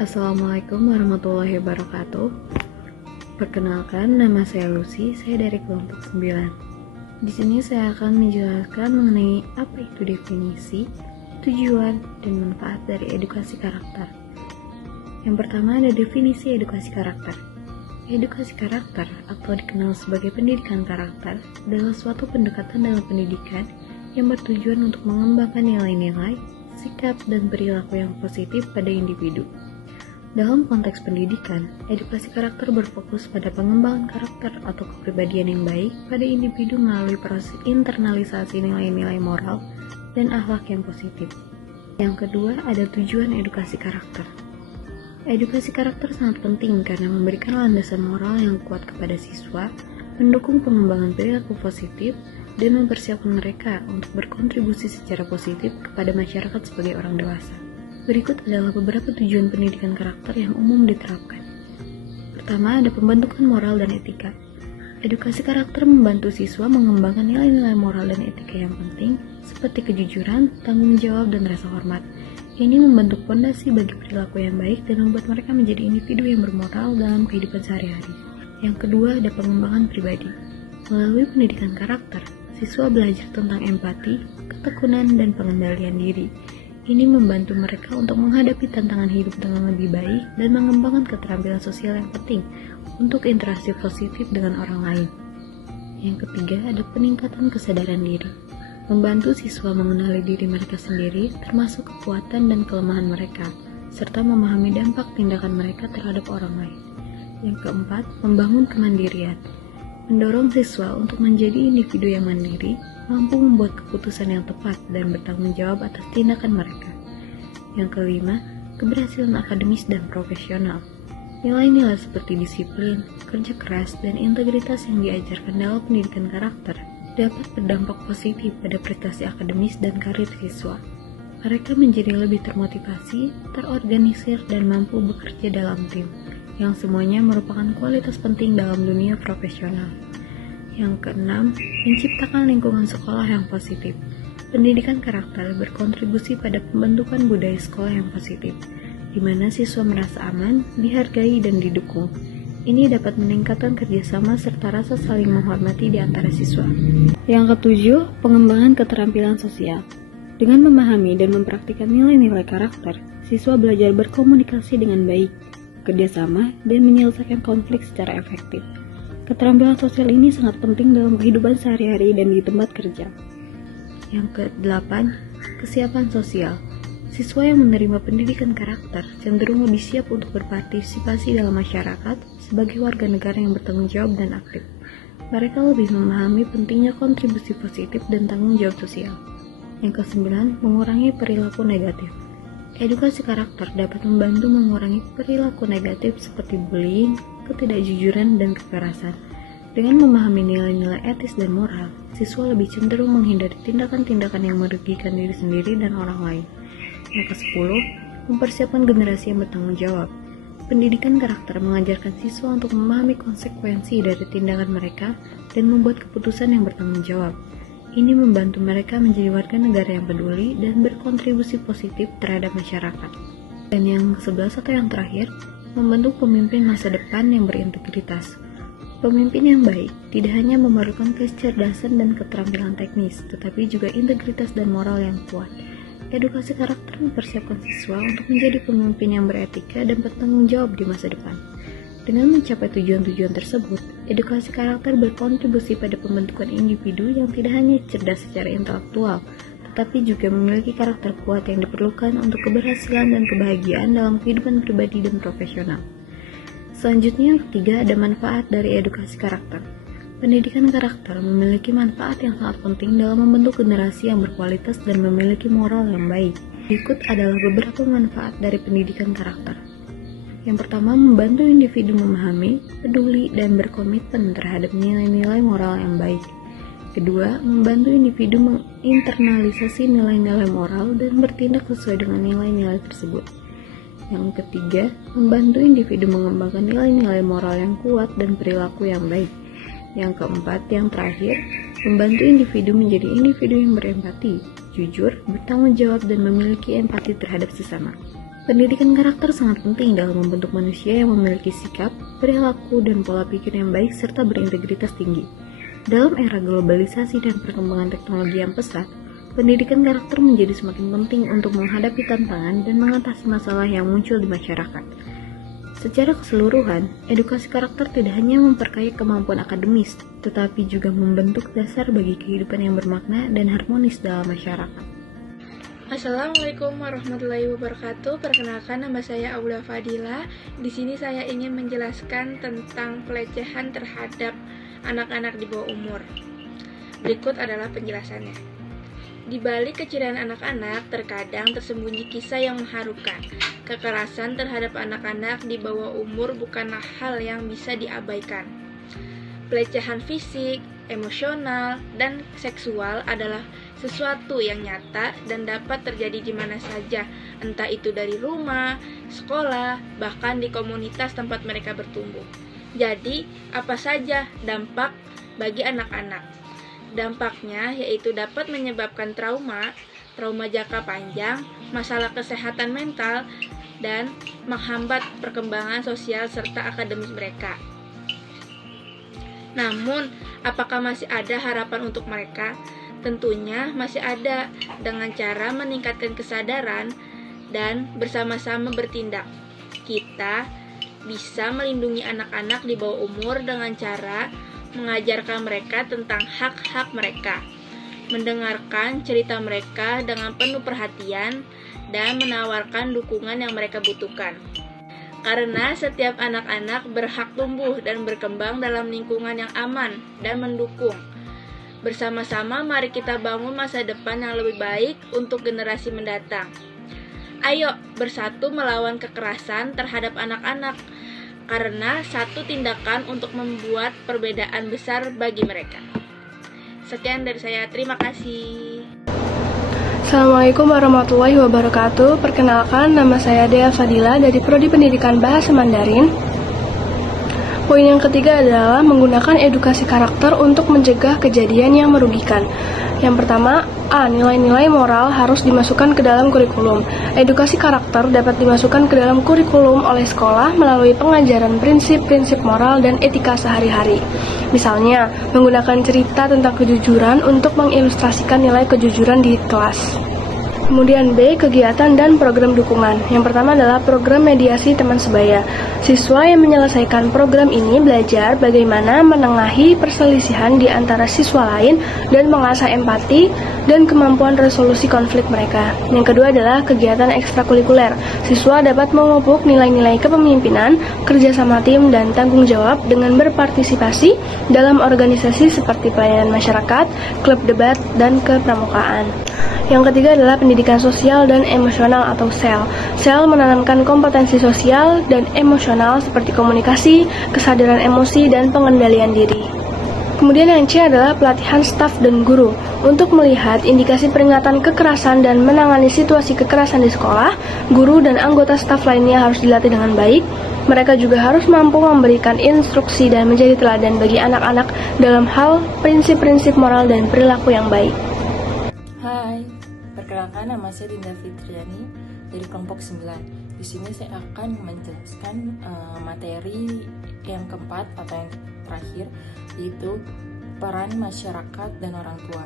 Assalamualaikum warahmatullahi wabarakatuh. Perkenalkan, nama saya Lucy, saya dari kelompok 9. Di sini saya akan menjelaskan mengenai apa itu definisi, tujuan, dan manfaat dari edukasi karakter. Yang pertama ada definisi edukasi karakter. Edukasi karakter atau dikenal sebagai pendidikan karakter adalah suatu pendekatan dalam pendidikan yang bertujuan untuk mengembangkan nilai-nilai, sikap, dan perilaku yang positif pada individu. Dalam konteks pendidikan, edukasi karakter berfokus pada pengembangan karakter atau kepribadian yang baik pada individu melalui proses internalisasi nilai-nilai moral dan akhlak yang positif. Yang kedua, ada tujuan edukasi karakter. Edukasi karakter sangat penting karena memberikan landasan moral yang kuat kepada siswa, mendukung pengembangan perilaku positif, dan mempersiapkan mereka untuk berkontribusi secara positif kepada masyarakat sebagai orang dewasa. Berikut adalah beberapa tujuan pendidikan karakter yang umum diterapkan. Pertama, ada pembentukan moral dan etika. Edukasi karakter membantu siswa mengembangkan nilai-nilai moral dan etika yang penting, seperti kejujuran, tanggung jawab, dan rasa hormat. Ini membentuk fondasi bagi perilaku yang baik dan membuat mereka menjadi individu yang bermoral dalam kehidupan sehari-hari. Yang kedua, ada pengembangan pribadi. Melalui pendidikan karakter, siswa belajar tentang empati, ketekunan, dan pengendalian diri. Ini membantu mereka untuk menghadapi tantangan hidup dengan lebih baik dan mengembangkan keterampilan sosial yang penting untuk interaksi positif dengan orang lain. Yang ketiga, ada peningkatan kesadaran diri. Membantu siswa mengenali diri mereka sendiri, termasuk kekuatan dan kelemahan mereka, serta memahami dampak tindakan mereka terhadap orang lain. Yang keempat, membangun kemandirian. Mendorong siswa untuk menjadi individu yang mandiri, mampu membuat keputusan yang tepat dan bertanggung jawab atas tindakan mereka. Yang kelima, keberhasilan akademis dan profesional. Nilai-nilai seperti disiplin, kerja keras, dan integritas yang diajarkan dalam pendidikan karakter dapat berdampak positif pada prestasi akademis dan karir siswa. Mereka menjadi lebih termotivasi, terorganisir, dan mampu bekerja dalam tim, yang semuanya merupakan kualitas penting dalam dunia profesional. Yang keenam, menciptakan lingkungan sekolah yang positif. Pendidikan karakter berkontribusi pada pembentukan budaya sekolah yang positif, di mana siswa merasa aman, dihargai, dan didukung. Ini dapat meningkatkan kerjasama serta rasa saling menghormati di antara siswa. Yang ketujuh, pengembangan keterampilan sosial. Dengan memahami dan mempraktikkan nilai-nilai karakter, siswa belajar berkomunikasi dengan baik, kerjasama, dan menyelesaikan konflik secara efektif. Keterampilan sosial ini sangat penting dalam kehidupan sehari-hari dan di tempat kerja. Yang ke-8, kesiapan sosial. Siswa yang menerima pendidikan karakter cenderung lebih siap untuk berpartisipasi dalam masyarakat sebagai warga negara yang bertanggung jawab dan aktif. Mereka lebih memahami pentingnya kontribusi positif dan tanggung jawab sosial. Yang ke-9, mengurangi perilaku negatif. Edukasi karakter dapat membantu mengurangi perilaku negatif seperti bullying, ketidakjujuran, dan kekerasan. Dengan memahami nilai-nilai etis dan moral, siswa lebih cenderung menghindari tindakan-tindakan yang merugikan diri sendiri dan orang lain. Yang ke-10, mempersiapkan generasi yang bertanggung jawab. Pendidikan karakter mengajarkan siswa untuk memahami konsekuensi dari tindakan mereka dan membuat keputusan yang bertanggung jawab. Ini membantu mereka menjadi warga negara yang peduli dan berkontribusi positif terhadap masyarakat. Dan yang ke-11 atau yang terakhir, membentuk pemimpin masa depan yang berintegritas. Pemimpin yang baik tidak hanya memerlukan kecerdasan dan keterampilan teknis, tetapi juga integritas dan moral yang kuat. Edukasi karakter mempersiapkan siswa untuk menjadi pemimpin yang beretika dan bertanggung jawab di masa depan. Dengan mencapai tujuan-tujuan tersebut, edukasi karakter berkontribusi pada pembentukan individu yang tidak hanya cerdas secara intelektual, tetapi juga memiliki karakter kuat yang diperlukan untuk keberhasilan dan kebahagiaan dalam kehidupan pribadi dan profesional. Selanjutnya, yang ketiga, ada manfaat dari edukasi karakter. Pendidikan karakter memiliki manfaat yang sangat penting dalam membentuk generasi yang berkualitas dan memiliki moral yang baik. Berikut adalah beberapa manfaat dari pendidikan karakter. Yang pertama, membantu individu memahami, peduli, dan berkomitmen terhadap nilai-nilai moral yang baik. Kedua, membantu individu menginternalisasi nilai-nilai moral dan bertindak sesuai dengan nilai-nilai tersebut. Yang ketiga, membantu individu mengembangkan nilai-nilai moral yang kuat dan perilaku yang baik. Yang keempat, yang terakhir, membantu individu menjadi individu yang berempati, jujur, bertanggung jawab, dan memiliki empati terhadap sesama. Pendidikan karakter sangat penting dalam membentuk manusia yang memiliki sikap, perilaku, dan pola pikir yang baik serta berintegritas tinggi. Dalam era globalisasi dan perkembangan teknologi yang pesat, pendidikan karakter menjadi semakin penting untuk menghadapi tantangan dan mengatasi masalah yang muncul di masyarakat. Secara keseluruhan, edukasi karakter tidak hanya memperkaya kemampuan akademis, tetapi juga membentuk dasar bagi kehidupan yang bermakna dan harmonis dalam masyarakat. Assalamualaikum warahmatullahi wabarakatuh. Perkenalkan, nama saya Aula Fadila. Di sini saya ingin menjelaskan tentang pelecehan terhadap anak-anak di bawah umur. Berikut adalah penjelasannya. Di balik keceriaan anak-anak, terkadang tersembunyi kisah yang mengharukan. Kekerasan terhadap anak-anak di bawah umur bukanlah hal yang bisa diabaikan. Pelecehan fisik, emosional, dan seksual adalah sesuatu yang nyata dan dapat terjadi di mana saja, entah itu dari rumah, sekolah, bahkan di komunitas tempat mereka bertumbuh. Jadi, apa saja dampak bagi anak-anak? Dampaknya yaitu dapat menyebabkan trauma jangka panjang, masalah kesehatan mental, dan menghambat perkembangan sosial serta akademis mereka. Namun, apakah masih ada harapan untuk mereka? Tentunya masih ada, dengan cara meningkatkan kesadaran dan bersama-sama bertindak. Kita bisa melindungi anak-anak di bawah umur dengan cara mengajarkan mereka tentang hak-hak mereka, mendengarkan cerita mereka dengan penuh perhatian, dan menawarkan dukungan yang mereka butuhkan. Karena setiap anak-anak berhak tumbuh dan berkembang dalam lingkungan yang aman dan mendukung. Bersama-sama mari kita bangun masa depan yang lebih baik untuk generasi mendatang. Ayo bersatu melawan kekerasan terhadap anak-anak, karena satu tindakan untuk membuat perbedaan besar bagi mereka. Sekian dari saya, terima kasih. Assalamualaikum warahmatullahi wabarakatuh. Perkenalkan, nama saya Dea Fadila dari Prodi Pendidikan Bahasa Mandarin. Poin yang ketiga adalah menggunakan edukasi karakter untuk mencegah kejadian yang merugikan. Yang pertama, nilai-nilai moral harus dimasukkan ke dalam kurikulum. Edukasi karakter dapat dimasukkan ke dalam kurikulum oleh sekolah melalui pengajaran prinsip-prinsip moral dan etika sehari-hari. Misalnya, menggunakan cerita tentang kejujuran untuk mengilustrasikan nilai kejujuran di kelas. Kemudian B, kegiatan dan program dukungan. Yang pertama adalah program mediasi teman sebaya. Siswa yang menyelesaikan program ini belajar bagaimana menengahi perselisihan di antara siswa lain dan mengasah empati dan kemampuan resolusi konflik mereka. Yang kedua adalah kegiatan ekstrakurikuler. Siswa dapat memupuk nilai-nilai kepemimpinan, kerjasama tim, dan tanggung jawab dengan berpartisipasi dalam organisasi seperti pelayanan masyarakat, klub debat, dan kepramukaan. Yang ketiga adalah pendidikan sosial dan emosional atau SEL. SEL menanamkan kompetensi sosial dan emosional seperti komunikasi, kesadaran emosi, dan pengendalian diri. Kemudian yang C adalah pelatihan staf dan guru. Untuk melihat indikasi peringatan kekerasan dan menangani situasi kekerasan di sekolah, guru dan anggota staf lainnya harus dilatih dengan baik. Mereka juga harus mampu memberikan instruksi dan menjadi teladan bagi anak-anak dalam hal prinsip-prinsip moral dan perilaku yang baik. Hai, perkenalkan nama saya Dinda Fitriani dari kelompok 9. Di sini saya akan menjelaskan materi yang keempat atau yang terakhir, yaitu peran masyarakat dan orang tua.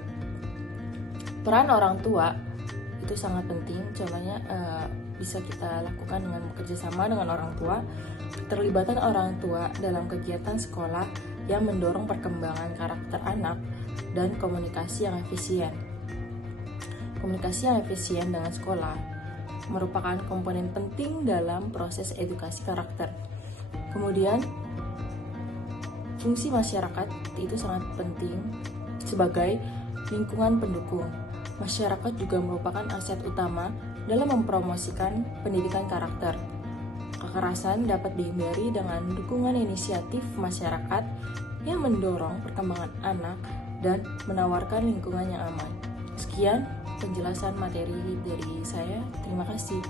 Peran orang tua itu sangat penting, contohnya bisa kita lakukan dengan bekerja sama dengan orang tua. Keterlibatan orang tua dalam kegiatan sekolah yang mendorong perkembangan karakter anak dan komunikasi yang efisien. Komunikasi yang efisien dengan sekolah merupakan komponen penting dalam proses edukasi karakter. Kemudian, fungsi masyarakat itu sangat penting sebagai lingkungan pendukung. Masyarakat juga merupakan aset utama dalam mempromosikan pendidikan karakter. Kekerasan dapat dihindari dengan dukungan inisiatif masyarakat yang mendorong perkembangan anak dan menawarkan lingkungan yang aman. Sekian penjelasan materi dari saya. Terima kasih.